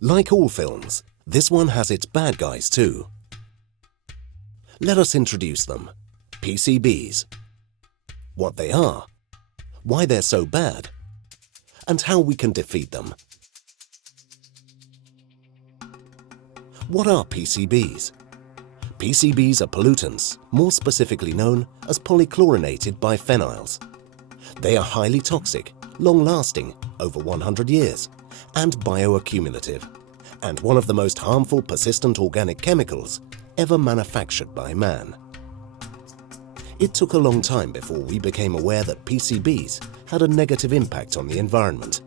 Like all films, this one has its bad guys too. Let us introduce them. PCBs. What they are, why they're so bad, and how we can defeat them. What are PCBs? PCBs are pollutants, more specifically known as polychlorinated biphenyls. They are highly toxic, long-lasting, over 100 years, and bioaccumulative, and one of the most harmful persistent organic chemicals ever manufactured by man. It took a long time before we became aware that PCBs had a negative impact on the environment.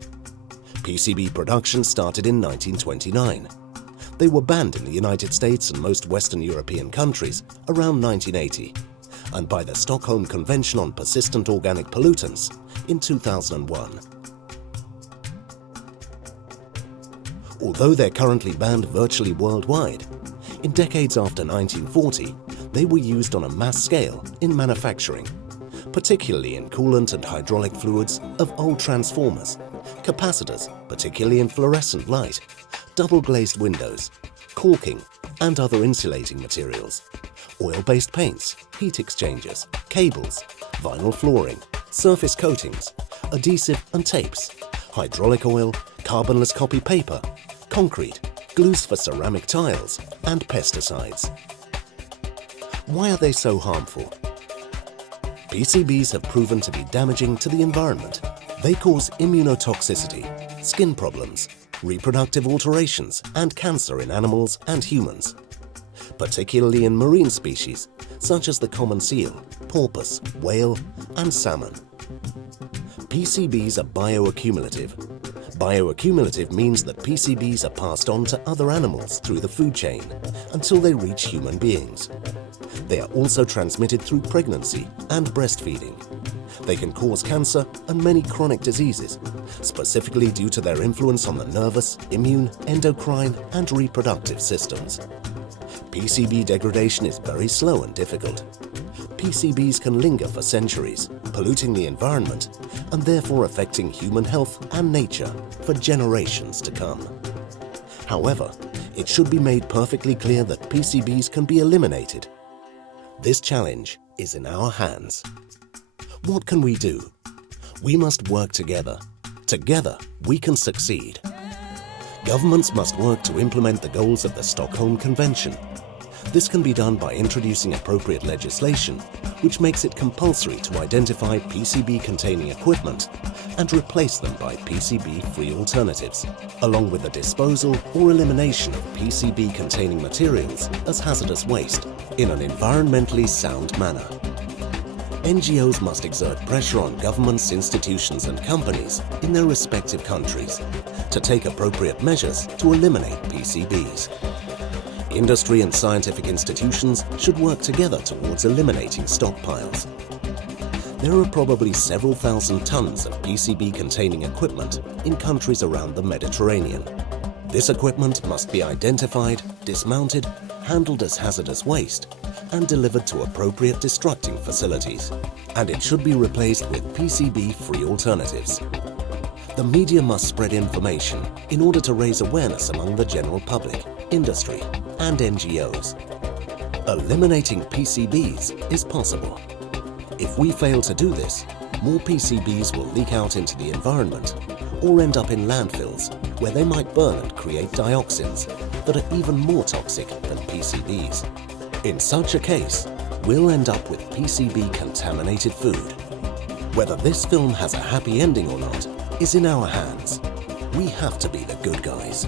PCB production started in 1929. They were banned in the United States and most Western European countries around 1980, and by the Stockholm Convention on Persistent Organic Pollutants in 2001. Although they're currently banned virtually worldwide, in decades after 1940, they were used on a mass scale in manufacturing, particularly in coolant and hydraulic fluids of old transformers, capacitors, particularly in fluorescent light, double-glazed windows, caulking and other insulating materials, oil-based paints, heat exchangers, cables, vinyl flooring, surface coatings, adhesive and tapes, hydraulic oil, carbonless copy paper, concrete, glues for ceramic tiles, and pesticides. Why are they so harmful? PCBs have proven to be damaging to the environment. They cause immunotoxicity, skin problems, reproductive alterations, and cancer in animals and humans, particularly in marine species such as the common seal, porpoise, whale, and salmon. PCBs are bioaccumulative. Bioaccumulative means that PCBs are passed on to other animals through the food chain until they reach human beings. They are also transmitted through pregnancy and breastfeeding. They can cause cancer and many chronic diseases, specifically due to their influence on the nervous, immune, endocrine, and reproductive systems. PCB degradation is very slow and difficult. PCBs can linger for centuries, polluting the environment and therefore affecting human health and nature for generations to come. However, it should be made perfectly clear that PCBs can be eliminated. This challenge is in our hands. What can we do? We must work together. Together, we can succeed. Governments must work to implement the goals of the Stockholm Convention. This can be done by introducing appropriate legislation which makes it compulsory to identify PCB-containing equipment and replace them by PCB-free alternatives, along with the disposal or elimination of PCB-containing materials as hazardous waste in an environmentally sound manner. NGOs must exert pressure on governments, institutions and companies in their respective countries to take appropriate measures to eliminate PCBs. Industry and scientific institutions should work together towards eliminating stockpiles. There are probably several thousand tons of PCB-containing equipment in countries around the Mediterranean. This equipment must be identified, dismounted, handled as hazardous waste, and delivered to appropriate destructing facilities. And it should be replaced with PCB-free alternatives. The media must spread information in order to raise awareness among the general public, industry, and NGOs. Eliminating PCBs is possible. If we fail to do this, more PCBs will leak out into the environment or end up in landfills where they might burn and create dioxins that are even more toxic than PCBs. In such a case, we'll end up with PCB-contaminated food. Whether this film has a happy ending or not is in our hands. We have to be the good guys.